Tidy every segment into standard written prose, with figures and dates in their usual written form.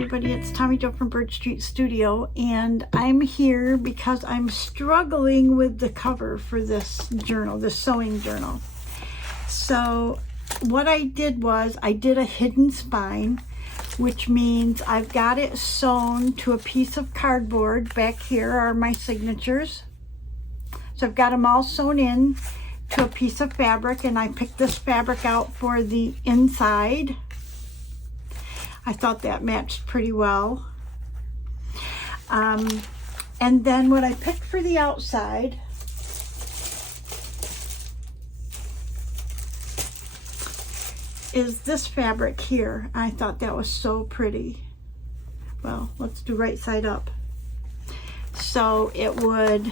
everybody, it's Tommy Jo from Bird Street Studio, and I'm here because I'm struggling with the cover for this journal, this sewing journal. So what I did was I did a hidden spine, which means I've got it sewn to a piece of cardboard. Back here are my signatures. So I've got them all sewn in to a piece of fabric, and I picked this fabric out for the inside. I thought that matched pretty well. And then what I picked for the outside is this fabric here. I thought that was so pretty. Well, let's do right side up. So it would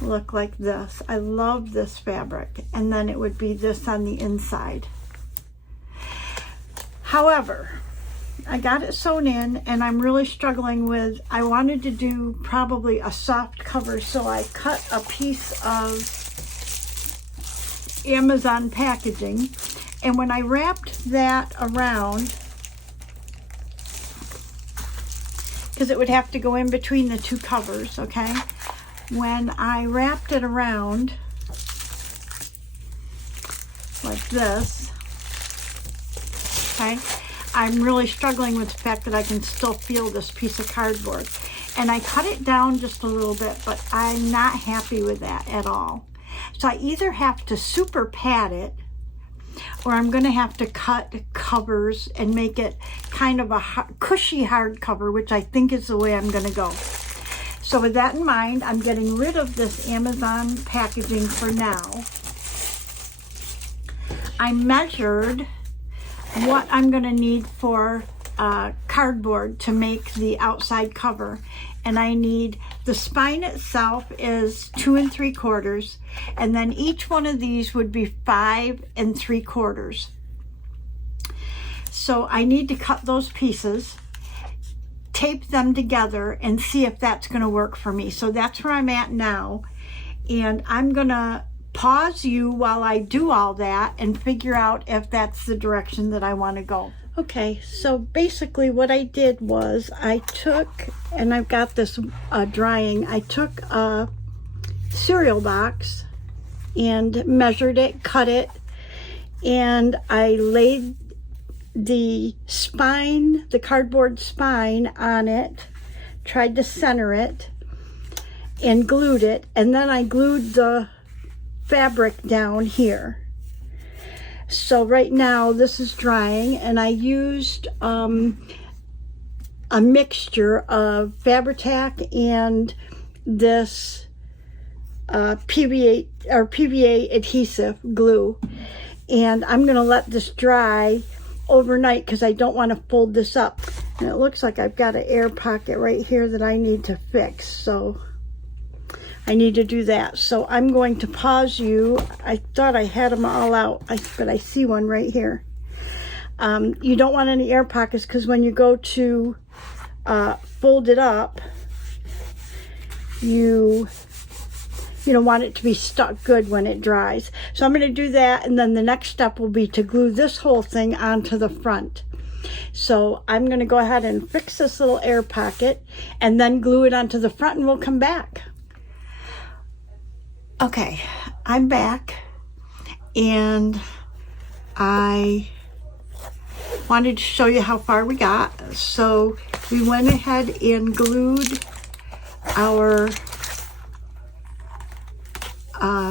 look like this. I love this fabric. And then it would be this on the inside. However, I got it sewn in and I'm really struggling with, I wanted to do probably a soft cover, so I cut a piece of Amazon packaging, and when I wrapped that around, because it would have to go in between the two covers, okay? When I wrapped it around like this, okay, I'm really struggling with the fact that I can still feel this piece of cardboard. And I cut it down just a little bit, but I'm not happy with that at all. So I either have to super pad it, or I'm going to have to cut covers and make it kind of a cushy hardcover, which I think is the way I'm going to go. So with that in mind, I'm getting rid of this Amazon packaging for now. I measured what I'm going to need for cardboard to make the outside cover, and I need, the spine itself is 2 3/4, and then each one of these would be 5 3/4. So I need to cut those pieces, tape them together, and see if that's going to work for me. So that's where I'm at now, and I'm going to pause you while I do all that and figure out if that's the direction that I want to go. Okay, so basically what I did was I took, and I've got this drying, I took a cereal box and measured it, cut it, and I laid the spine, the cardboard spine on it, tried to center it, and glued it, and then I glued the fabric down here. So right now this is drying, and I used a mixture of Fabri-Tac and this PVA adhesive glue, and I'm going to let this dry overnight because I don't want to fold this up. And it looks like I've got an air pocket right here that I need to fix, so I need to do that. So I'm going to pause you. I thought I had them all out, but I see one right here. You don't want any air pockets because when you go to fold it up, you don't want it to be stuck good when it dries. So I'm going to do that, and then the next step will be to glue this whole thing onto the front. So I'm going to go ahead and fix this little air pocket and then glue it onto the front, and we'll come back. Okay, I'm back, and I wanted to show you how far we got. So we went ahead and glued our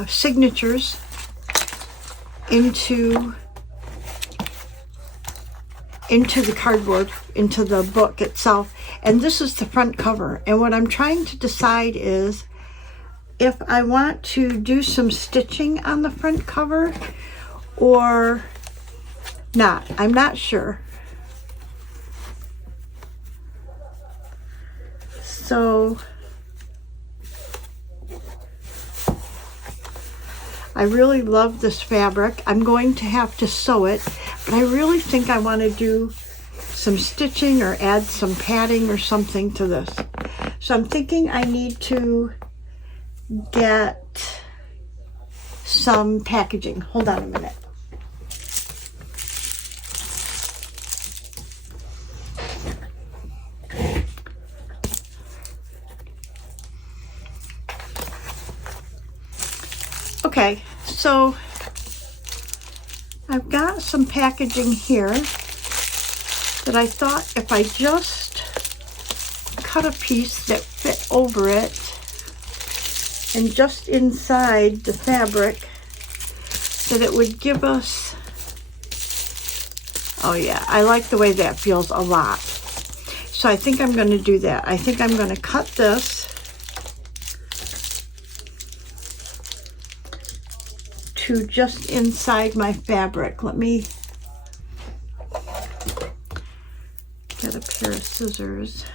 signatures into the cardboard, into the book itself, and this is the front cover. And what I'm trying to decide is if I want to do some stitching on the front cover or not. I'm not sure. So I really love this fabric. I'm going to have to sew it, but I really think I want to do some stitching or add some padding or something to this. So I'm thinking I need to get some packaging. Hold on a minute. Okay, so I've got some packaging here that I thought if I just cut a piece that fit over it and just inside the fabric, that it would give us, oh yeah, I like the way that feels a lot. So I think I'm going to do that. I think I'm going to cut this to just inside my fabric. Let me get a pair of scissors.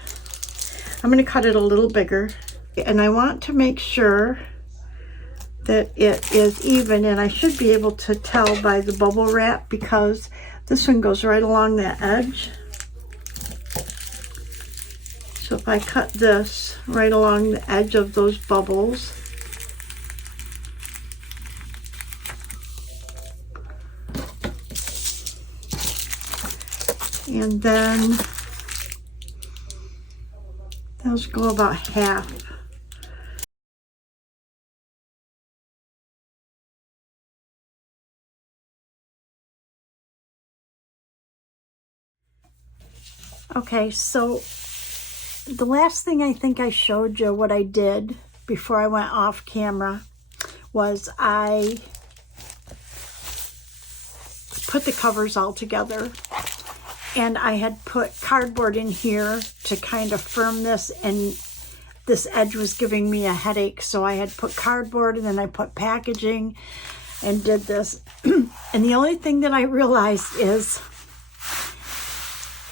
I'm going to cut it a little bigger, and I want to make sure that it is even, and I should be able to tell by the bubble wrap because this one goes right along that edge. So if I cut this right along the edge of those bubbles, and then those go about half. Okay, so the last thing I think I showed you what I did before I went off camera was I put the covers all together, and I had put cardboard in here to kind of firm this, and this edge was giving me a headache, so I had put cardboard and then I put packaging and did this. And the only thing that I realized is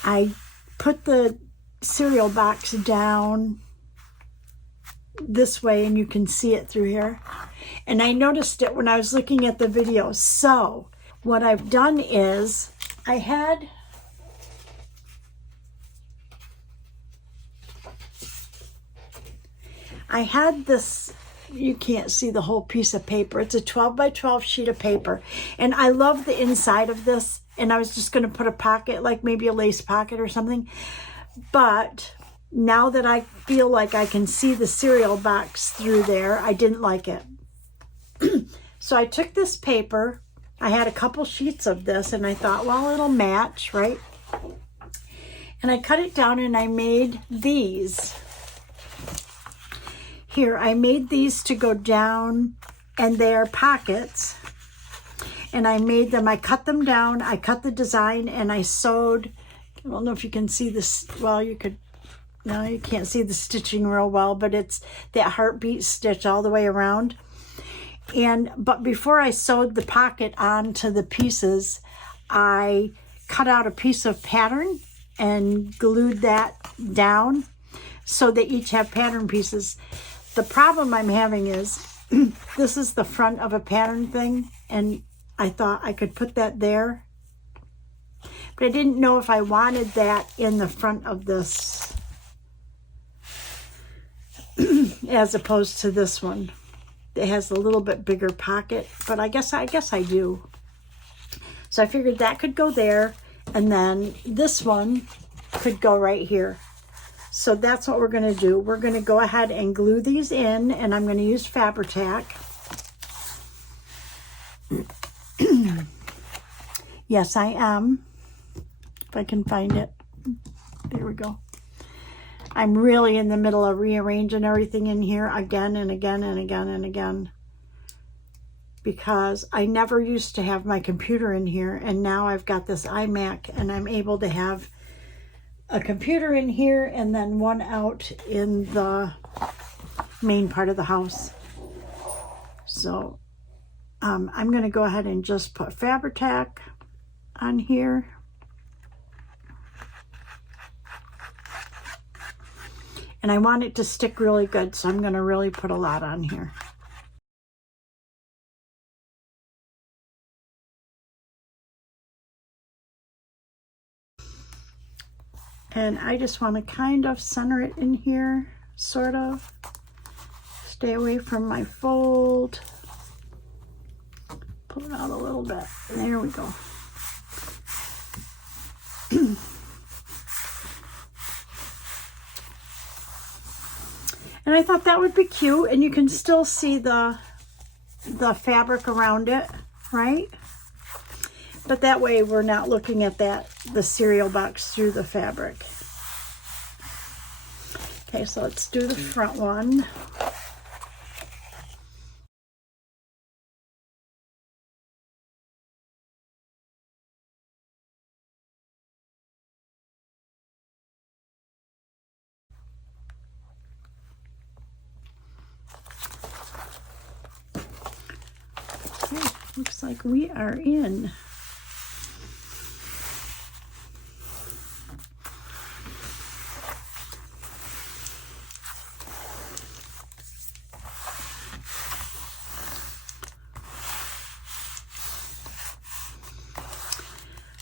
I put the cereal box down this way, and you can see it through here, and I noticed it when I was looking at the video. So what I've done is I had this, you can't see the whole piece of paper. It's a 12 by 12 sheet of paper, and I love the inside of this, and I was just going to put a pocket, like maybe a lace pocket or something. But now that I feel like I can see the cereal box through there, I didn't like it. So I took this paper, I had a couple sheets of this, and I thought, well, it'll match, right? And I cut it down and I made these. Here, I made these to go down, and they are pockets. And I made them, I cut them down, I cut the design, and I sewed, I don't know if you can see this, well, you could, no, you can't see the stitching real well, but it's that heartbeat stitch all the way around. But before I sewed the pocket onto the pieces, I cut out a piece of pattern and glued that down so they each have pattern pieces. The problem I'm having is this is the front of a pattern thing, and I thought I could put that there, but I didn't know if I wanted that in the front of this as opposed to this one. It has a little bit bigger pocket, but I guess I do. So I figured that could go there, and then this one could go right here. So that's what we're going to do. We're going to go ahead and glue these in, and I'm going to use Fabri-Tac. Yes, I am. If I can find it. There we go. I'm really in the middle of rearranging everything in here again and again and again and again, because I never used to have my computer in here, and now I've got this iMac, and I'm able to have a computer in here and then one out in the main part of the house. So I'm going to go ahead and just put Fabri-Tac on here. And I want it to stick really good, so I'm going to really put a lot on here. And I just want to kind of center it in here, sort of. Stay away from my fold. Pull it out a little bit. There we go. And I thought that would be cute, and you can still see the the fabric around it, right? But that way we're not looking at the cereal box through the fabric. Okay, so let's do the front one. Okay, looks like we are in.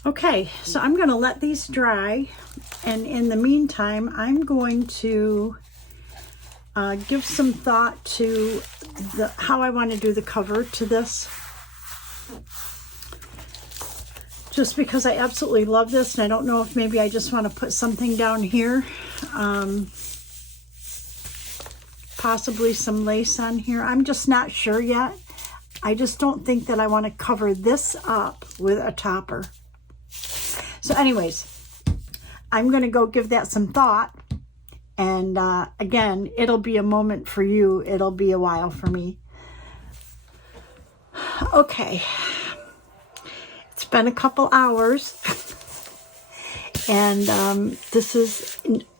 Okay, so I'm going to let these dry, and in the meantime, I'm going to give some thought to how I want to do the cover to this. Just because I absolutely love this, and I don't know if maybe I just want to put something down here. Possibly some lace on here. I'm just not sure yet. I just don't think that I want to cover this up with a topper. So anyways, I'm going to go give that some thought. And again, it'll be a moment for you. It'll be a while for me. Okay. It's been a couple hours. And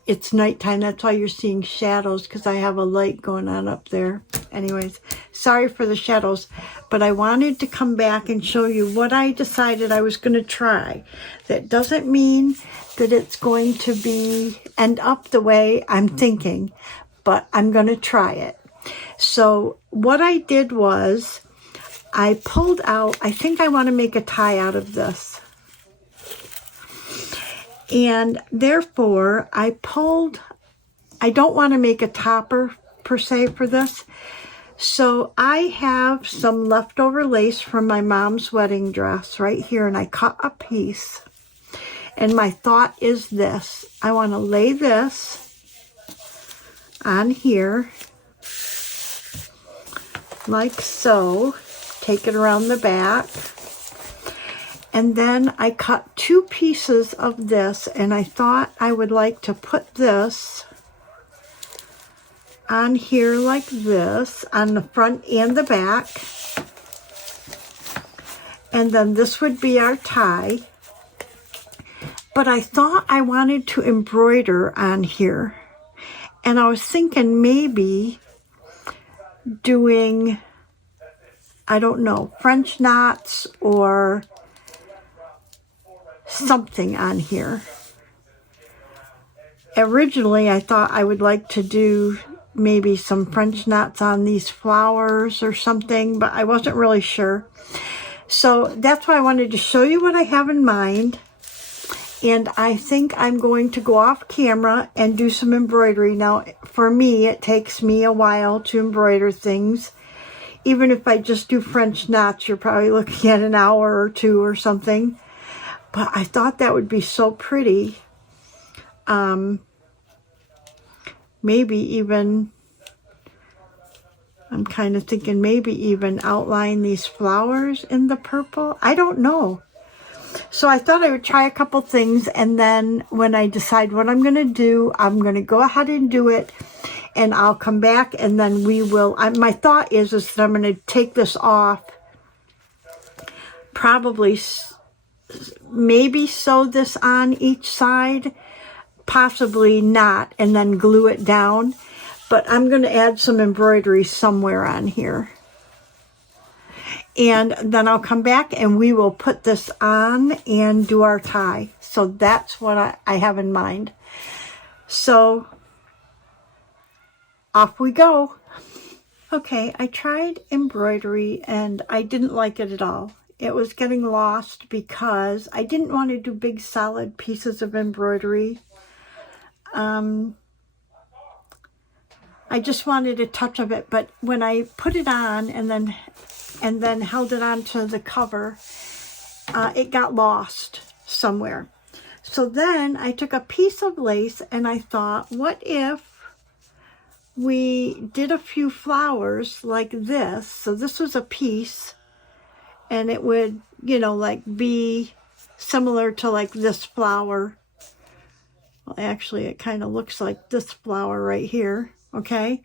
it's nighttime. That's why you're seeing shadows, because I have a light going on up there. Anyways, sorry for the shadows, but I wanted to come back and show you what I decided I was going to try. That doesn't mean that it's going to end up the way I'm thinking, but I'm going to try it. So what I did was I pulled out, I think I want to make a tie out of this. And therefore, I don't want to make a topper per se for this. So I have some leftover lace from my mom's wedding dress right here, and I cut a piece. And my thought is this. I want to lay this on here like so. Take it around the back. And then I cut 2 pieces of this, and I thought I would like to put this on here like this, on the front and the back. And then this would be our tie. But I thought I wanted to embroider on here. And I was thinking maybe doing, I don't know, French knots or something on here. Originally, I thought I would like to do maybe some French knots on these flowers or something, but I wasn't really sure. So that's why I wanted to show you what I have in mind. And I think I'm going to go off camera and do some embroidery. Now, for me, it takes me a while to embroider things. Even if I just do French knots, you're probably looking at an hour or 2 or something. But I thought that would be so pretty. Maybe even, I'm kind of thinking maybe even outline these flowers in the purple. I don't know. So I thought I would try a couple things, and then when I decide what I'm going to do, I'm going to go ahead and do it, and I'll come back, and then we will, my thought is that I'm going to take this off, probably maybe sew this on each side, possibly not, and then glue it down. But I'm going to add some embroidery somewhere on here. And then I'll come back and we will put this on and do our tie. So that's what I have in mind. So off we go. Okay, I tried embroidery and I didn't like it at all. It was getting lost because I didn't want to do big solid pieces of embroidery. I just wanted a touch of it, but when I put it on and then held it onto the cover, it got lost somewhere. So then I took a piece of lace and I thought, what if we did a few flowers like this. So this was a piece, and it would, you know, like be similar to like this flower. Well, actually, it kind of looks like this flower right here, okay?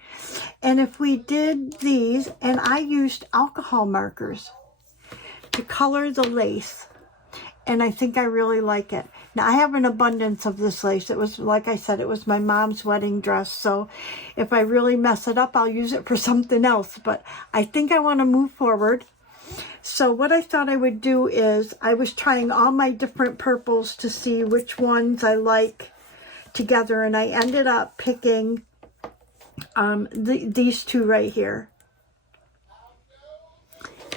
And if we did these, and I used alcohol markers to color the lace, and I think I really like it. Now, I have an abundance of this lace. It was, like I said, it was my mom's wedding dress, so if I really mess it up, I'll use it for something else, but I think I want to move forward. So what I thought I would do is, I was trying all my different purples to see which ones I like together, and I ended up picking these two right here.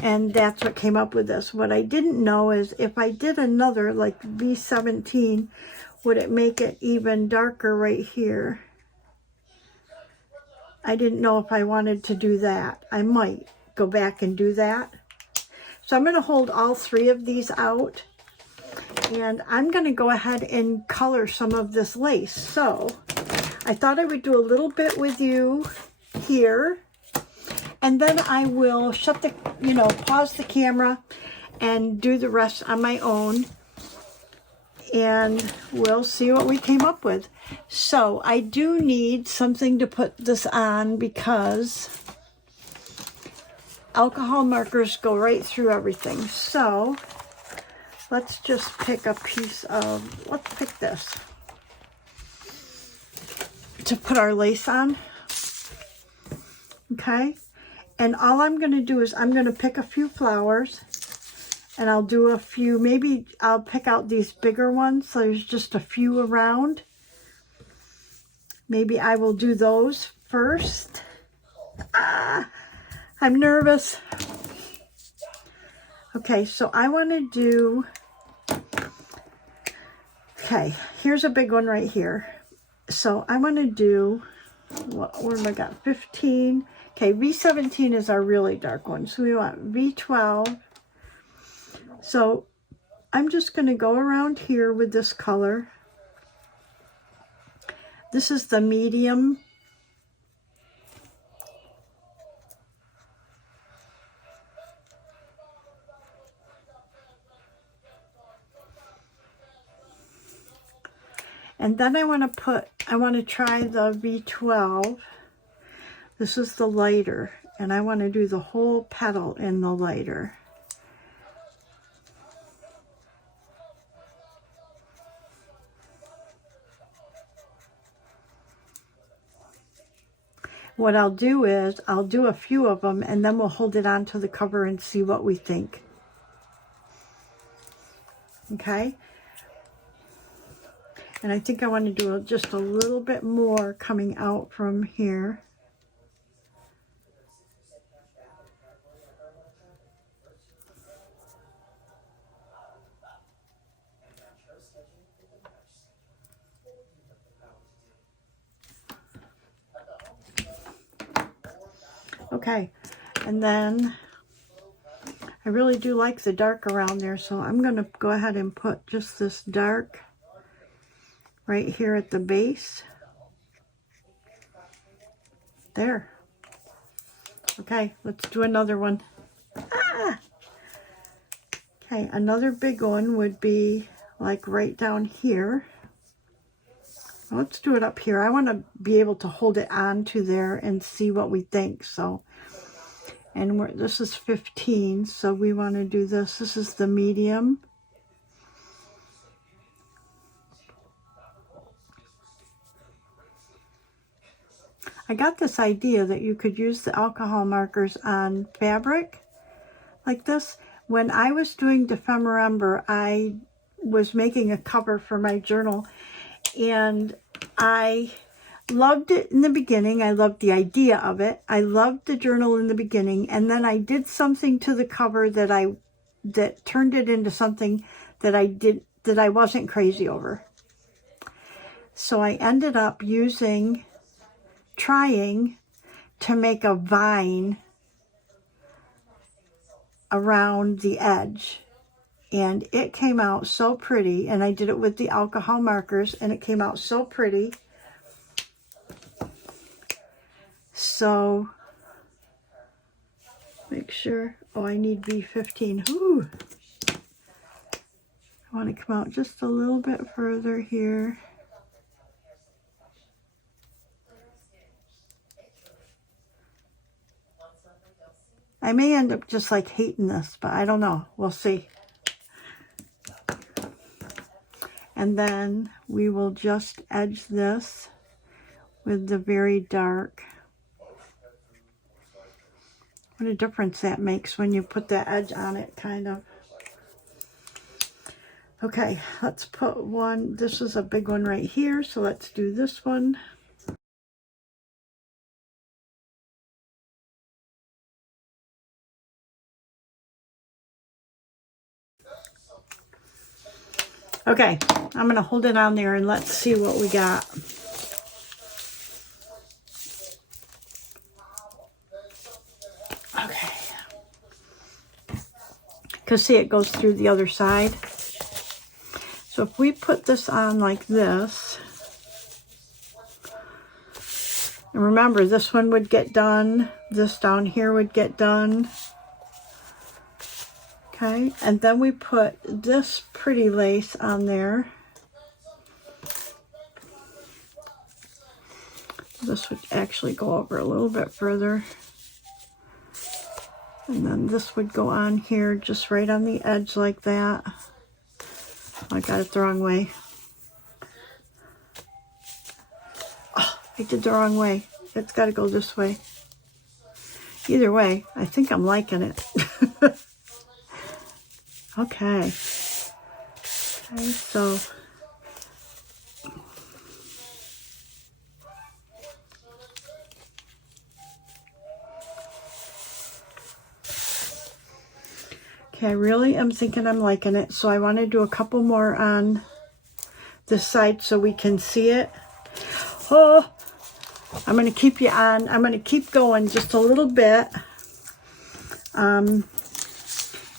And that's what came up with this. What I didn't know is if I did another, like V17, would it make it even darker right here? I didn't know if I wanted to do that. I might go back and do that. So I'm going to hold all three of these out, and I'm going to go ahead and color some of this lace. So I thought I would do a little bit with you here, and then I will shut the, pause the camera and do the rest on my own, and we'll see what we came up with. So I do need something to put this on because alcohol markers go right through everything. So let's just pick a piece of, let's pick this to put our lace on. Okay. And all I'm going to do is I'm going to pick a few flowers, and I'll do a few, maybe I'll pick out these bigger ones. So there's just a few around. Maybe I will do those first. I'm nervous. Okay, so I want to do, okay, here's a big one right here. So I want to do, what have I got? 15. Okay, V17 is our really dark one. So we want V12. So I'm just going to go around here with this color. This is the medium. And then I want to try the V12. This is the lighter, and I want to do the whole petal in the lighter. What I'll do is, I'll do a few of them, and then we'll hold it onto the cover and see what we think. Okay? And I think I want to do just a little bit more coming out from here. Okay, and then I really do like the dark around there, so I'm going to go ahead and put just this dark right here at the base. There. Okay, let's do another one. Okay, another big one would be like right down here. Let's do it up here. I want to be able to hold it onto there and see what we think. So, and this is 15, so we want to do this. This is the medium. I got this idea that you could use the alcohol markers on fabric like this. When I was doing Defemember, I was making a cover for my journal, and I loved it in the beginning. I loved the idea of it. I loved the journal in the beginning, and then I did something to the cover that turned it into something that I wasn't crazy over. So I ended up trying to make a vine around the edge, and it came out so pretty. And I did it with the alcohol markers, and it came out so pretty. So make sure, oh, I need B15. Ooh. I want to come out just a little bit further here. I may end up just like hating this, but I don't know. We'll see. And then we will just edge this with the very dark. What a difference that makes when you put that edge on it, kind of. Okay, let's put one. This is a big one right here, so let's do this one. Okay, I'm going to hold it on there and let's see what we got. Okay. Because see, it goes through the other side. So if we put this on like this, and remember this one would get done, this down here would get done. Okay, and then we put this pretty lace on there. This would actually go over a little bit further. And then this would go on here, just right on the edge like that. I got it the wrong way. Oh, I did the wrong way. It's got to go this way. Either way, I think I'm liking it. Okay. Okay, so okay, I really am thinking I'm liking it, so I want to do a couple more on this side so we can see it. Oh, I'm going to keep you on. I'm going to keep going just a little bit.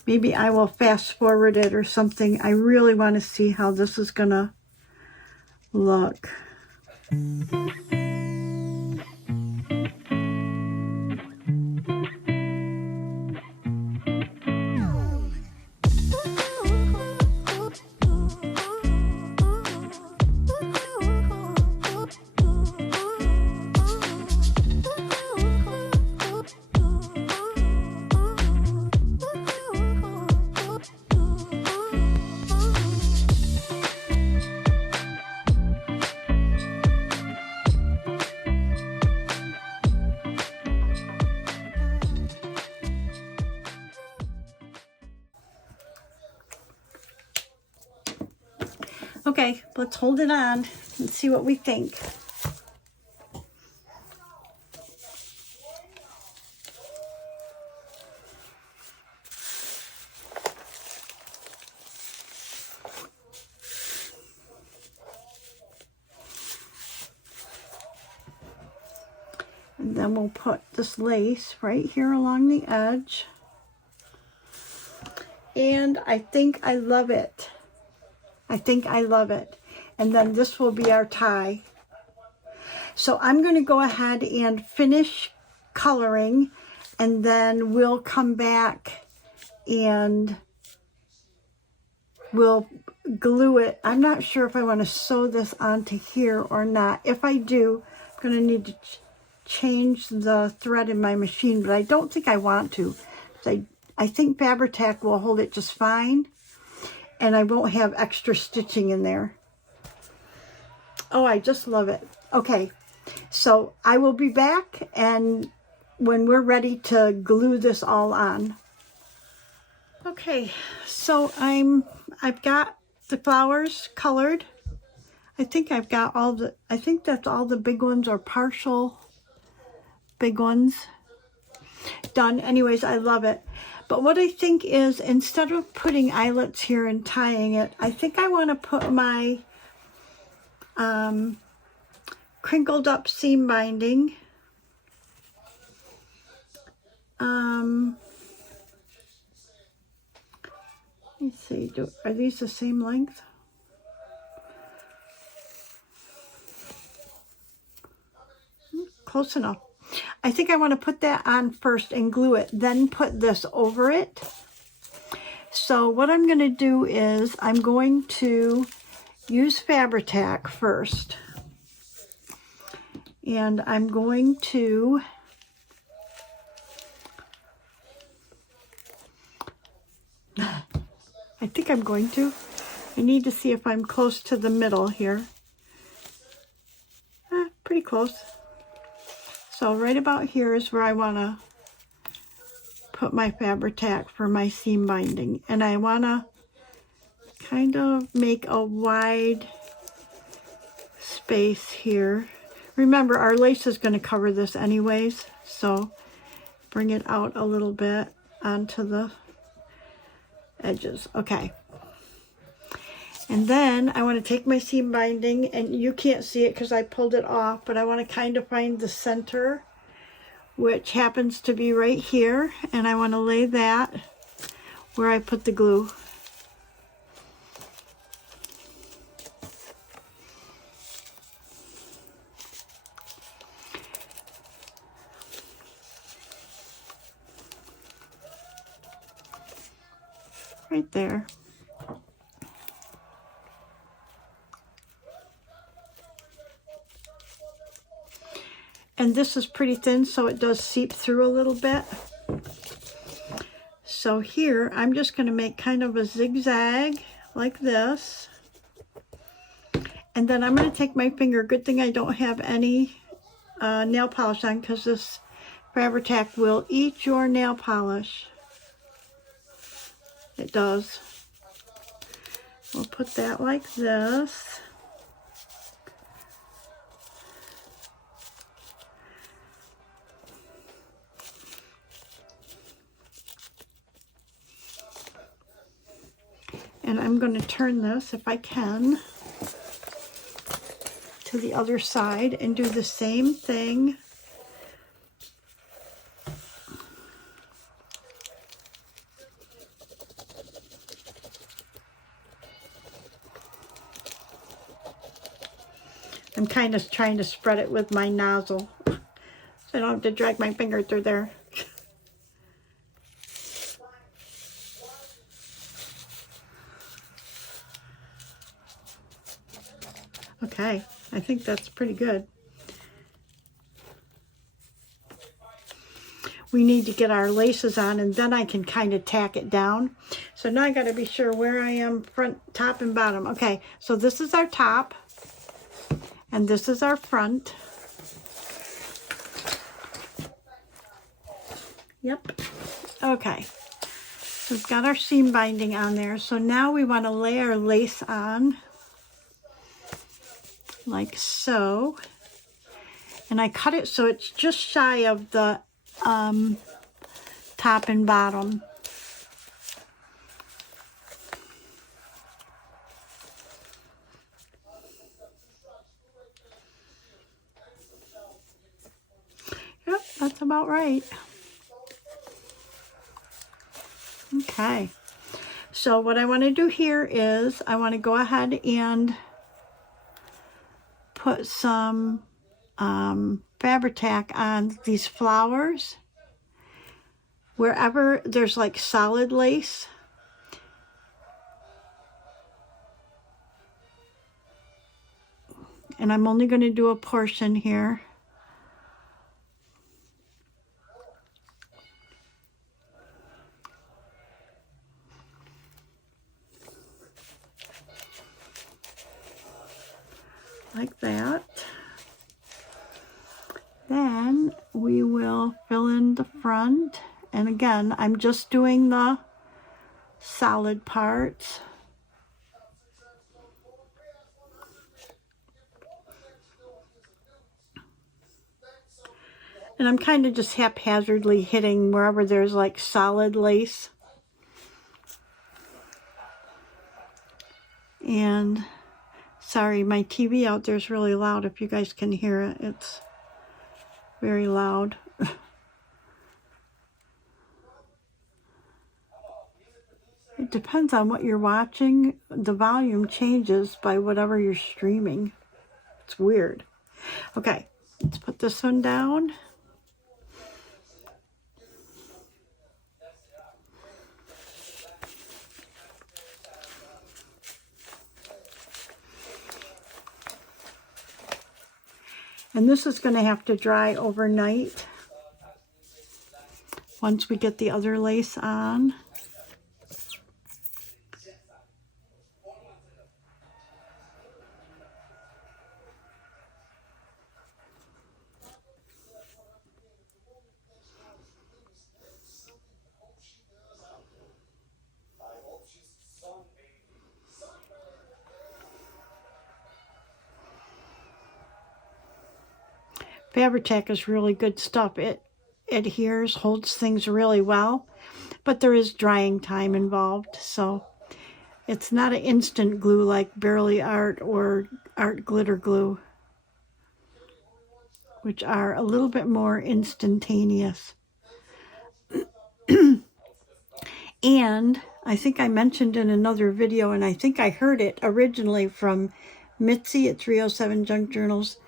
Maybe I will fast forward it or something. I really want to see how this is going to look. Okay, let's hold it on and see what we think. And then we'll put this lace right here along the edge. And I think I love it. I think I love it. And then this will be our tie. So I'm going to go ahead and finish coloring, and then we'll come back and we'll glue it. I'm not sure if I want to sew this onto here or not. If I do, I'm going to need to change the thread in my machine, but I don't think I want to. I think Fabri-Tac will hold it just fine, and I won't have extra stitching in there. Oh, I just love it. Okay, so I will be back and when we're ready to glue this all on. Okay, so I've got the flowers colored. I think I've got I think that's all the big ones or partial big ones done. Anyways, I love it. But what I think is, instead of putting eyelets here and tying it, I think I want to put my crinkled up seam binding. Let's see, are these the same length? Close enough. I think I want to put that on first and glue it, then put this over it. So what I'm going to do is I'm going to use Fabri-Tac first. And I'm going to I think I'm going to. I need to see if I'm close to the middle here. Pretty close. So right about here is where I want to put my Fabri-Tac for my seam binding. And I want to kind of make a wide space here. Remember, our lace is going to cover this anyways, so bring it out a little bit onto the edges. Okay. And then I want to take my seam binding, and you can't see it because I pulled it off, but I want to kind of find the center, which happens to be right here, and I want to lay that where I put the glue. Right there. And this is pretty thin, so it does seep through a little bit. So here, I'm just going to make kind of a zigzag like this. And then I'm going to take my finger. Good thing I don't have any nail polish on, because this Fabri-Tac will eat your nail polish. It does. We'll put that like this. And I'm going to turn this, if I can, to the other side and do the same thing. I'm kind of trying to spread it with my nozzle, so I don't have to drag my finger through there. Okay, I think that's pretty good. We need to get our laces on, and then I can kind of tack it down. So now I got to be sure where I am, front, top, and bottom. Okay, so this is our top, and this is our front. Yep. Okay. We've got our seam binding on there. So now we want to lay our lace on like so. And I cut it so it's just shy of the top and bottom. Yep, that's about right. Okay, so what I want to do here is I want to go ahead and put some Fabri-Tac on these flowers wherever there's like solid lace. And I'm only going to do a portion here. Like that. Then we will fill in the front. And again, I'm just doing the solid parts. And I'm kind of just haphazardly hitting wherever there's like solid lace. And sorry, my TV out there is really loud. If you guys can hear it, it's very loud. It depends on what you're watching. The volume changes by whatever you're streaming. It's weird. Okay, let's put this one down. And this is going to have to dry overnight once we get the other lace on. Fabri-Tac is really good stuff. It adheres, holds things really well, but there is drying time involved, so it's not an instant glue like Barely Art or Art Glitter Glue, which are a little bit more instantaneous. And I think I mentioned in another video, and I think I heard it originally from Mitzi at 307 Junk Journals.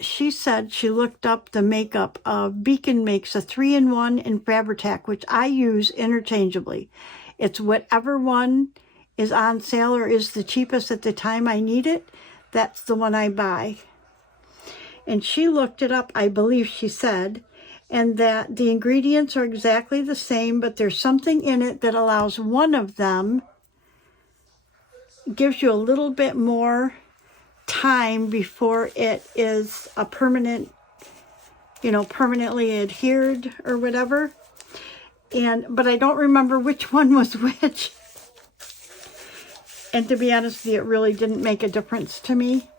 She said she looked up the makeup. Beacon makes a 3-in-1 in Fabri-Tac, which I use interchangeably. It's whatever one is on sale or is the cheapest at the time I need it. That's the one I buy. And she looked it up, I believe she said, and that the ingredients are exactly the same, but there's something in it that allows one of them, gives you a little bit more time before it is a permanent, permanently adhered or whatever. But I don't remember which one was which. And to be honest with you, it really didn't make a difference to me.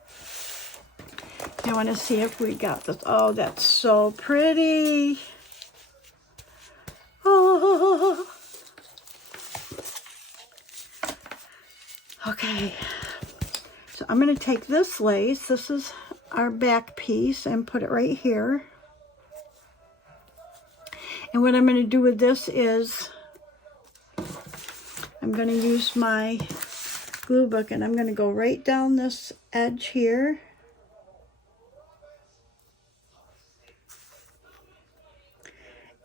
I want to see if we got this. Oh, that's so pretty. Oh. Okay. So I'm going to take this lace, this is our back piece, and put it right here. And what I'm going to do with this is I'm going to use my glue book, and I'm going to go right down this edge here.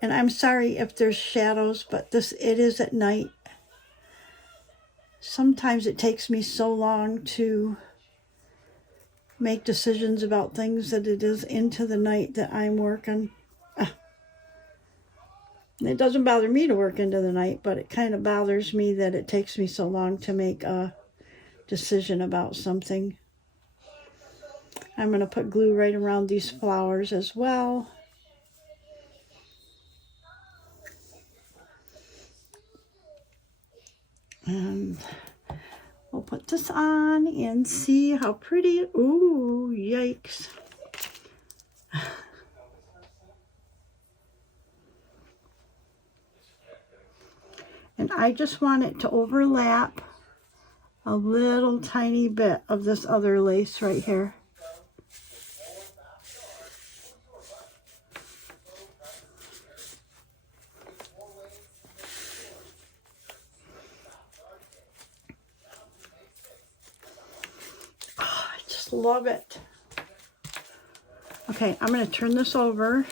And I'm sorry if there's shadows, but it is at night. Sometimes it takes me so long to make decisions about things that it is into the night that I'm working. It doesn't bother me to work into the night, but it kind of bothers me that it takes me so long to make a decision about something. I'm going to put glue right around these flowers as well. And we'll put this on and see how pretty it, ooh, yikes. And I just want it to overlap a little tiny bit of this other lace right here. Love it. Okay, I'm going to turn this over.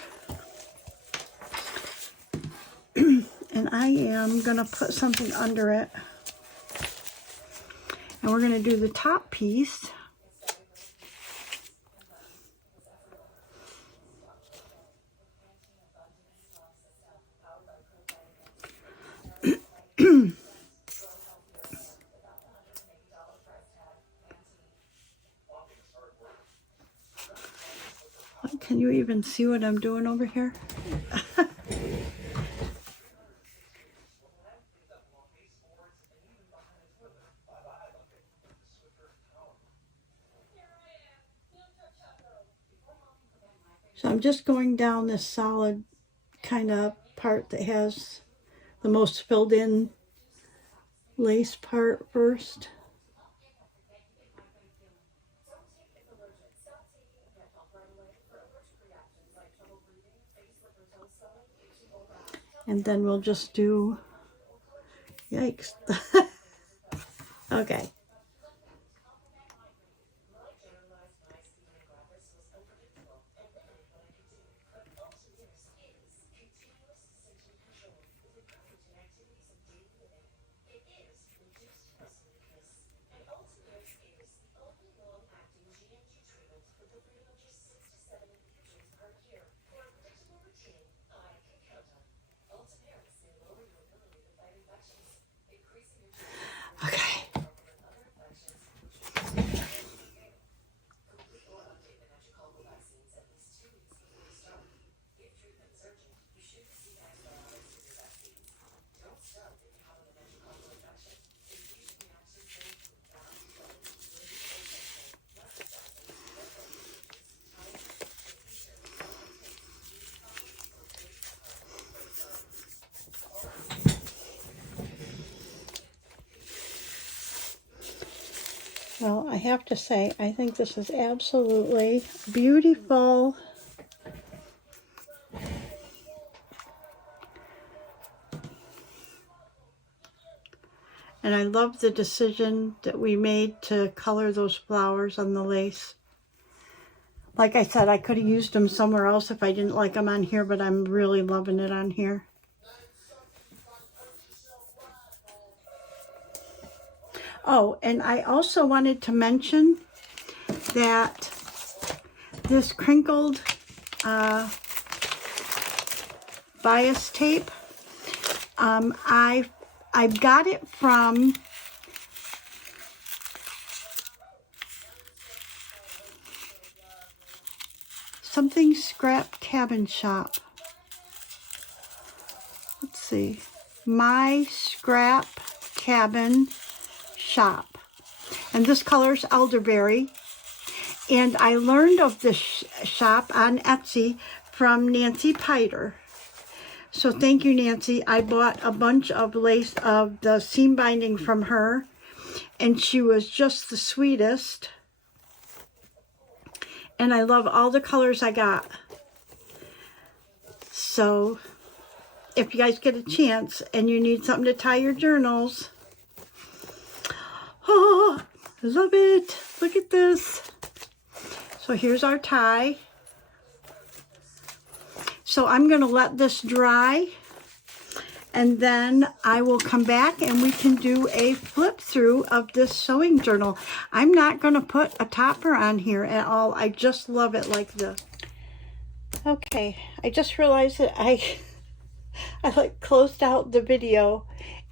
And I am going to put something under it. And we're going to do the top piece. Can you even see what I'm doing over here? So I'm just going down this solid kind of part that has the most filled in lace part first. And then we'll just do, yikes. Okay. Well, I have to say, I think this is absolutely beautiful. And I love the decision that we made to color those flowers on the lace. Like I said, I could have used them somewhere else if I didn't like them on here, but I'm really loving it on here. Oh, and I also wanted to mention that this crinkled bias tape, I got it from something scrap cabin shop. Let's see, my scrap cabin shop, and this color's elderberry. And I learned of this shop on Etsy from Nancy Piter. So thank you, Nancy. I bought a bunch of lace of the seam binding from her, and she was just the sweetest. And I love all the colors I got. So if you guys get a chance and you need something to tie your journals, oh, I love it. Look at this. So here's our tie. So I'm going to let this dry, and then I will come back and we can do a flip through of this sewing journal. I'm not going to put a topper on here at all. I just love it like this. Okay, I just realized that I like closed out the video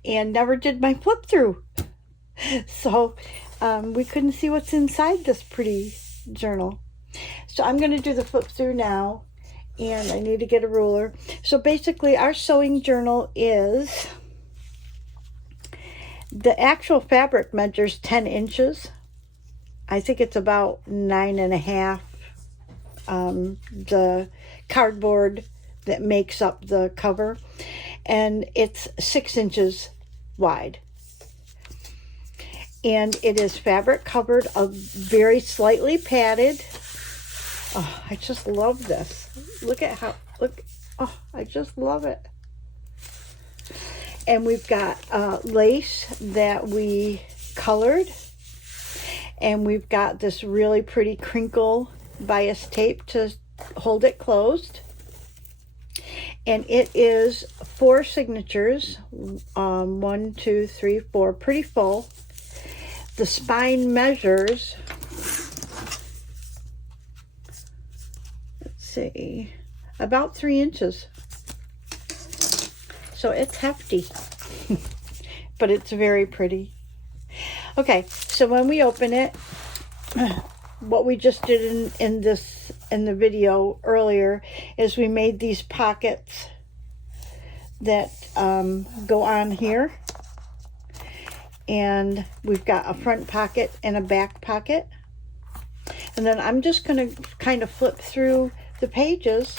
and never did my flip through. So we couldn't see what's inside this pretty journal. So I'm going to do the flip through now, and I need to get a ruler. So basically our sewing journal is, the actual fabric measures 10 inches. I think it's about 9.5. The cardboard that makes up the cover, and it's 6 inches wide. And it is fabric covered, very slightly padded. Oh, I just love this. Look at how, look, oh, I just love it. And we've got lace that we colored. And we've got this really pretty crinkle bias tape to hold it closed. And it is 4 signatures. 1, 2, 3, 4, pretty full. The spine measures, let's see, about 3 inches. So it's hefty, but it's very pretty. Okay, so when we open it, what we just did in the video earlier is we made these pockets that go on here. And we've got a front pocket and a back pocket. And then I'm just going to kind of flip through the pages.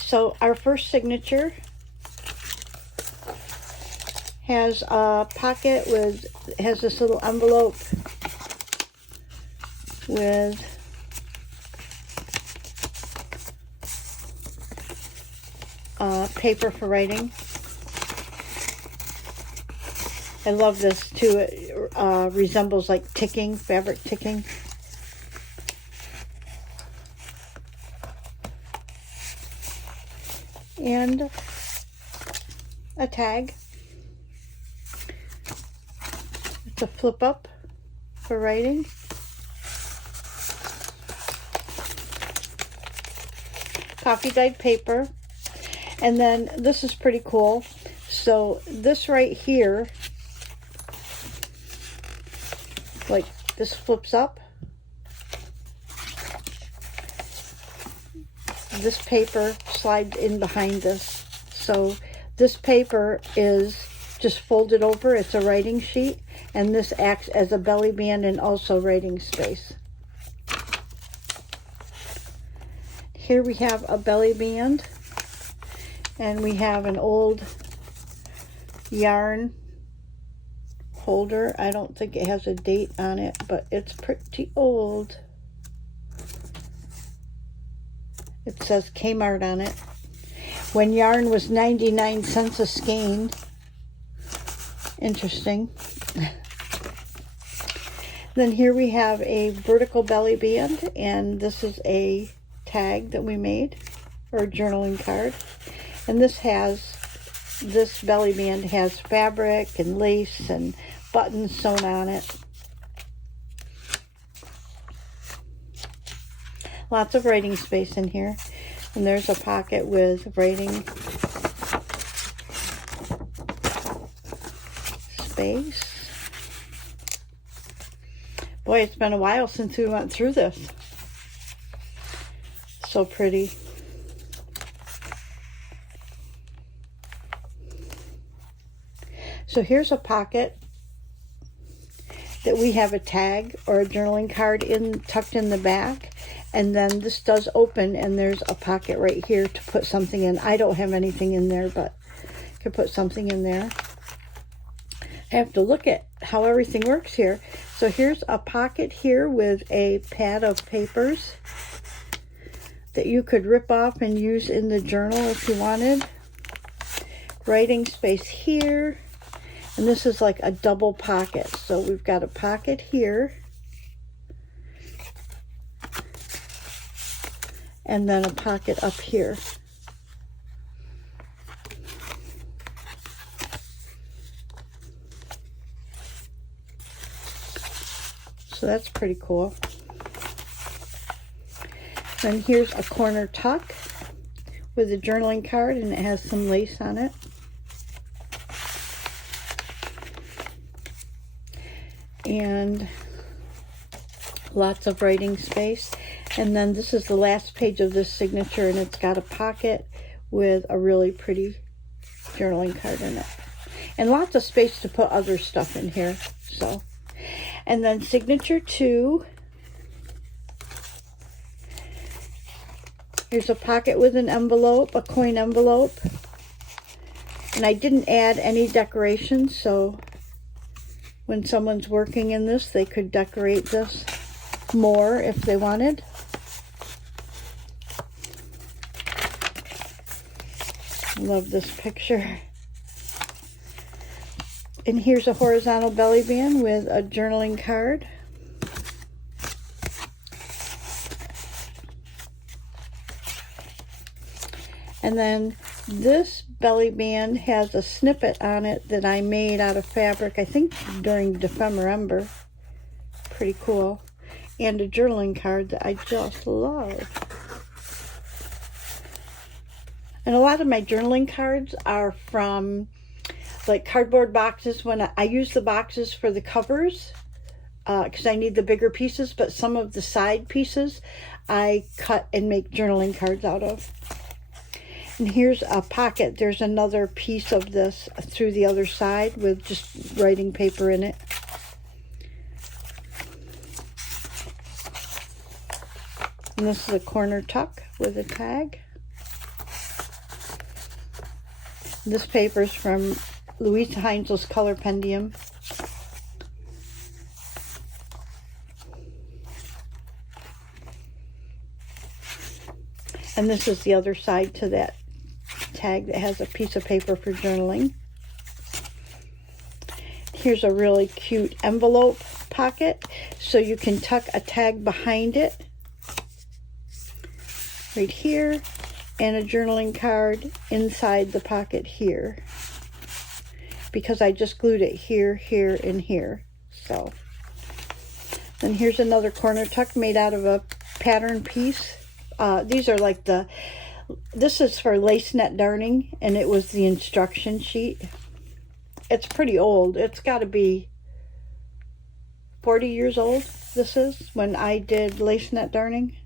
So our first signature has a pocket has this little envelope with paper for writing. I love this too. It resembles like ticking, fabric ticking. And a tag. It's a flip up for writing. Coffee dyed paper. And then this is pretty cool. So this right here, like this flips up. This paper slides in behind this. So this paper is just folded over. It's a writing sheet, and this acts as a belly band and also writing space. Here we have a belly band, and we have an old yarn holder. I don't think it has a date on it, but it's pretty old. It says Kmart on it. When yarn was 99 cents a skein. Interesting. Then here we have a vertical belly band, and this is a tag that we made, or a journaling card. And this belly band has fabric and lace and buttons sewn on it. Lots of writing space in here. And there's a pocket with writing space. Boy, it's been a while since we went through this. So pretty. So here's a pocket that we have a tag or a journaling card tucked in the back. And then this does open, and there's a pocket right here to put something in. I don't have anything in there, but I could put something in there. I have to look at how everything works here. So here's a pocket here with a pad of papers that you could rip off and use in the journal if you wanted. Writing space here. And this is like a double pocket. So we've got a pocket here. And then a pocket up here. So that's pretty cool. Then here's a corner tuck with a journaling card, and it has some lace on it. And lots of writing space. And then this is the last page of this signature, and it's got a pocket with a really pretty journaling card in it. And lots of space to put other stuff in here. So, and then signature 2. Here's a pocket with an envelope, a coin envelope. And I didn't add any decorations, so when someone's working in this, they could decorate this more if they wanted. Love this picture. And here's a horizontal belly band with a journaling card. And then this belly band has a snippet on it that I made out of fabric, I think during December. Pretty cool. And a journaling card that I just love. And a lot of my journaling cards are from like cardboard boxes. When I use the boxes for the covers because I need the bigger pieces, but some of the side pieces I cut and make journaling cards out of. And here's a pocket. There's another piece of this through the other side with just writing paper in it. And this is a corner tuck with a tag. This paper is from Louise Heinzel's Color Pendium. And this is the other side to that tag that has a piece of paper for journaling. Here's a really cute envelope pocket, so you can tuck a tag behind it right here, and a journaling card inside the pocket here, because I just glued it here, here, and here. So then here's another corner tuck made out of a pattern piece. These are like this is for lace net darning, and it was the instruction sheet. It's pretty old. It's got to be 40 years old, this is, when I did lace net darning.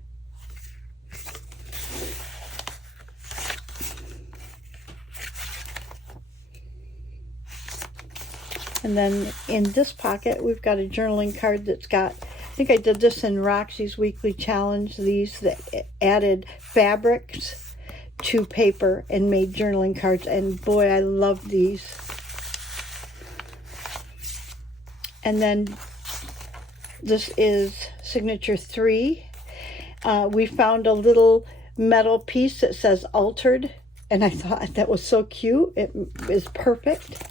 And then in this pocket, we've got a journaling card that's got, I think I did this in Roxy's weekly challenge, these that added fabrics to paper and made journaling cards. And boy, I love these. And then this is signature 3. We found a little metal piece that says altered, and I thought that was so cute. It is perfect.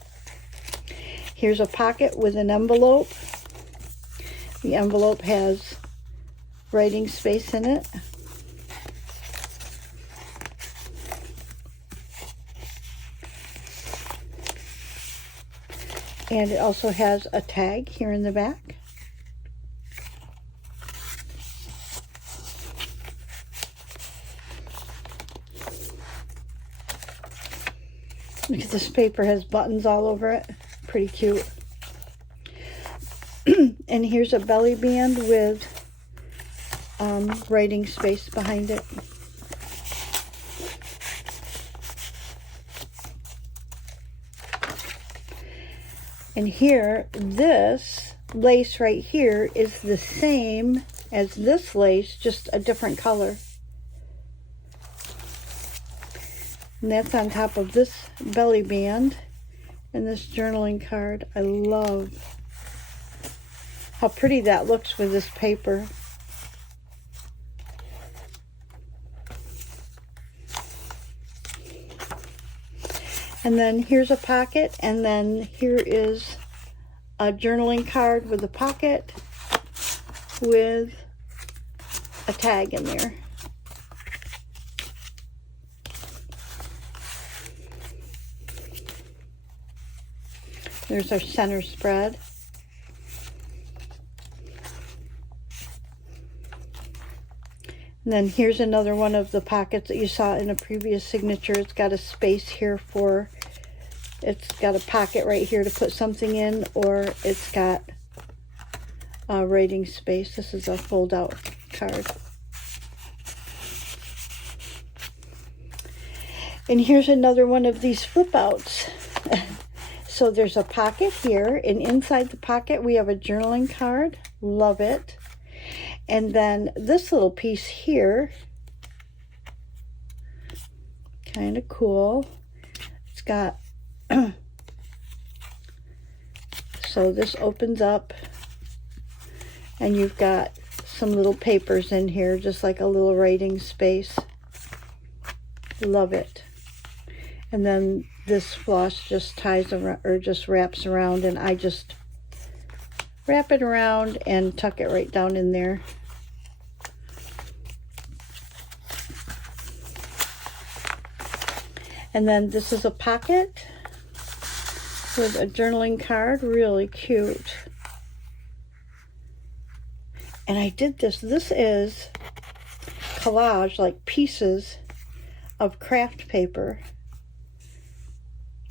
Here's a pocket with an envelope. The envelope has writing space in it. And it also has a tag here in the back. Look at this paper, has buttons all over it. Pretty cute. And here's a belly band with writing space behind it. And here, this lace right here is the same as this lace, just a different color. And that's on top of this belly band and this journaling card. I love how pretty that looks with this paper. And then here's a pocket, and then here is a journaling card with a pocket with a tag in there. There's our center spread. And then here's another one of the pockets that you saw in a previous signature. It's got a space here for, it's got a pocket right here to put something in, or it's got a writing space. This is a fold out card. And here's another one of these flip outs. So there's a pocket here, and inside the pocket we have a journaling card. Love it. And then this little piece here, kind of cool. It's got, so this opens up, and you've got some little papers in here, just like a little writing space. Love it. And then this floss just ties around, or just wraps around, and I just wrap it around and tuck it right down in there. And then this is a pocket with a journaling card, really cute. And I did this. This is collage, like pieces of craft paper,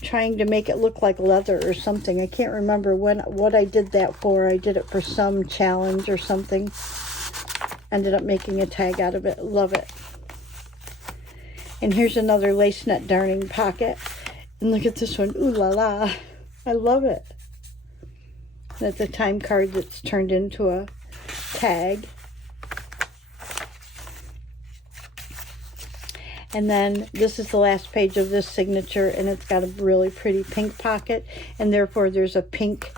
trying to make it look like leather or something. I can't remember what I did that for. I did it for some challenge or something. Ended up making a tag out of it. Love it. And here's another lace net darning pocket. And look at this one. Ooh la la. I love it. That's a time card that's turned into a tag. And then this is the last page of this signature, and it's got a really pretty pink pocket, and therefore there's a pink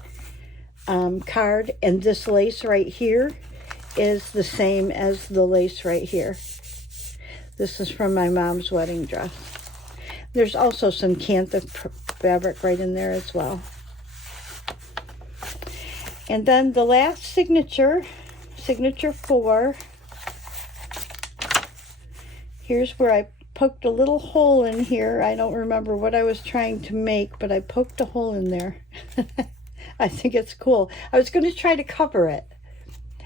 card. And this lace right here is the same as the lace right here. This is from my mom's wedding dress. There's also some cantha fabric right in there as well. And then the last signature, signature 4. Here's where I poked a little hole in here. I don't remember what I was trying to make, but I poked a hole in there. I think it's cool. I was going to try to cover it,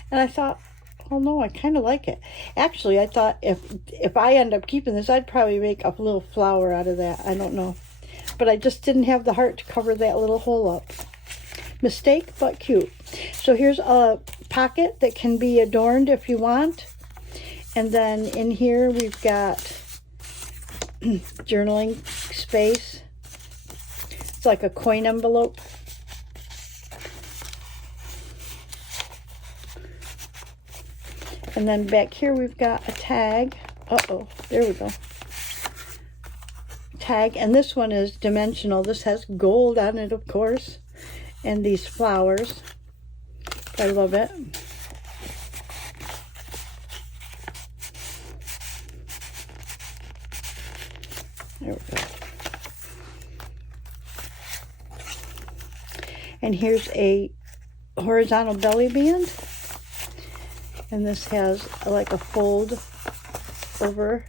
and I thought, oh no, I kind of like it. Actually, I thought if I end up keeping this, I'd probably make a little flower out of that. I don't know, but I just didn't have the heart to cover that little hole up. Mistake, but cute. So here's a pocket that can be adorned if you want. And then in here we've got journaling space. It's like a coin envelope. And then back here we've got a tag. Uh-oh, there we go. Tag, and this one is dimensional. This has gold on it, of course, and these flowers. I love it. There we go. And here's a horizontal belly band. And this has like a fold over.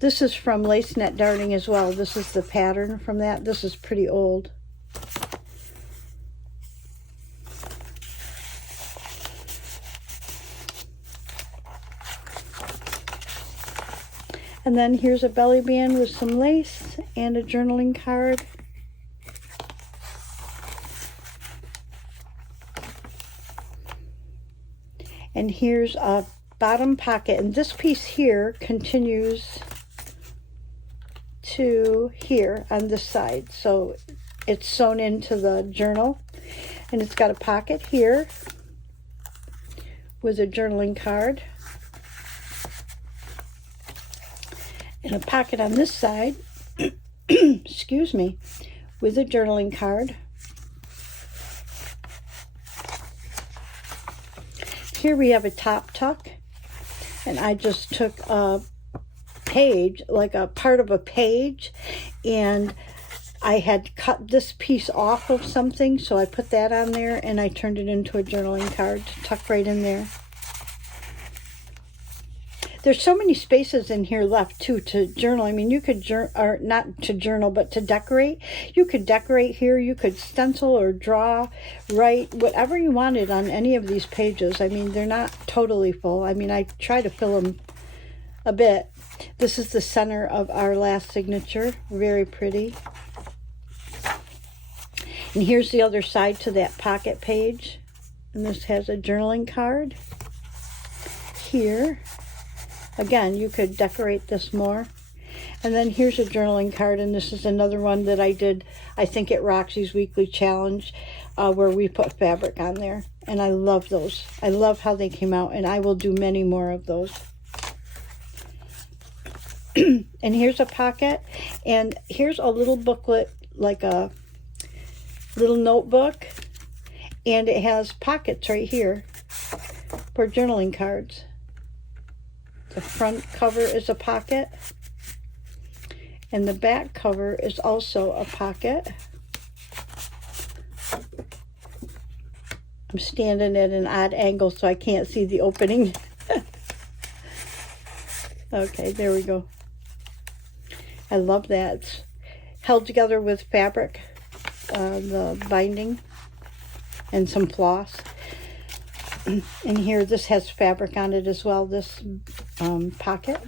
This is from Lace Net Darting as well. This is the pattern from that. This is pretty old. And then here's a belly band with some lace and a journaling card. And here's a bottom pocket. And this piece here continues to here on this side. So it's sewn into the journal. And it's got a pocket here with a journaling card. And a pocket on this side, excuse me, with a journaling card. Here we have a top tuck, and I just took a page, like a part of a page, and I had cut this piece off of something, so I put that on there, and I turned it into a journaling card to tuck right in there. There's so many spaces in here left, too, to journal. I mean, you could or not to journal, but to decorate. You could decorate here. You could stencil or draw, write, whatever you wanted on any of these pages. I mean, they're not totally full. I mean, I try to fill them a bit. This is the center of our last signature. Very pretty. And here's the other side to that pocket page. And this has a journaling card here. Again, you could decorate this more. And then here's a journaling card, and this is another one that I did, I think, at Roxy's Weekly Challenge, where we put fabric on there. And I love those. I love how they came out, and I will do many more of those. And here's a pocket, and here's a little booklet, like a little notebook, and it has pockets right here for journaling cards. The front cover is a pocket, and the back cover is also a pocket. I'm standing at an odd angle so I can't see the opening. Okay, there we go. I love that. It's held together with fabric, the binding, and some floss. And here, this has fabric on it as well, this pocket.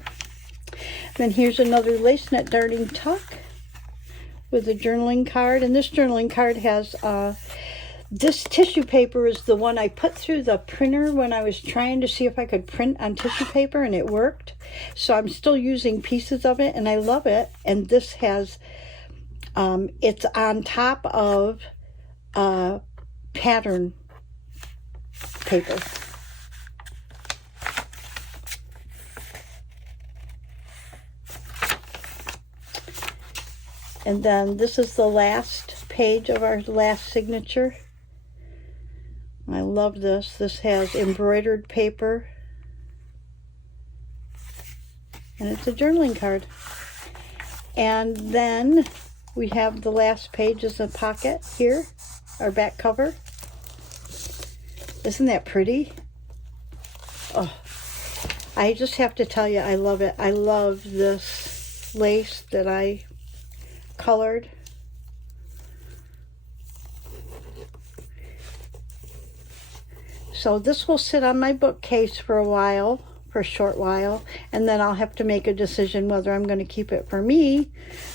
Then here's another Lace Net Darting tuck with a journaling card. And this journaling card has, this tissue paper is the one I put through the printer when I was trying to see if I could print on tissue paper, and it worked. So I'm still using pieces of it, and I love it. And this has, it's on top of pattern paper. And then this is the last page of our last signature. I love this. This has embroidered paper, and it's a journaling card. And then we have the last page as a pocket here, our back cover. Isn't that pretty? Oh, I just have to tell you, I love it. I love this lace that I colored. So this will sit on my bookcase for a while, for a short while, and then I'll have to make a decision whether I'm going to keep it for me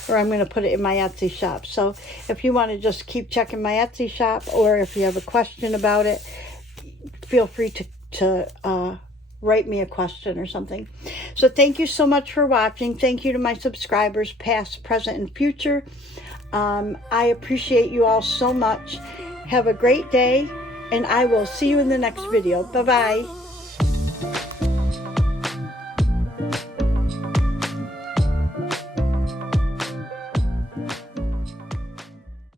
or I'm going to put it in my Etsy shop. So if you want to just keep checking my Etsy shop, or if you have a question about it, feel free to write me a question or something. So thank you so much for watching. Thank you to my subscribers, past, present, and future. I appreciate you all so much. Have a great day, and I will see you in the next video. Bye-bye.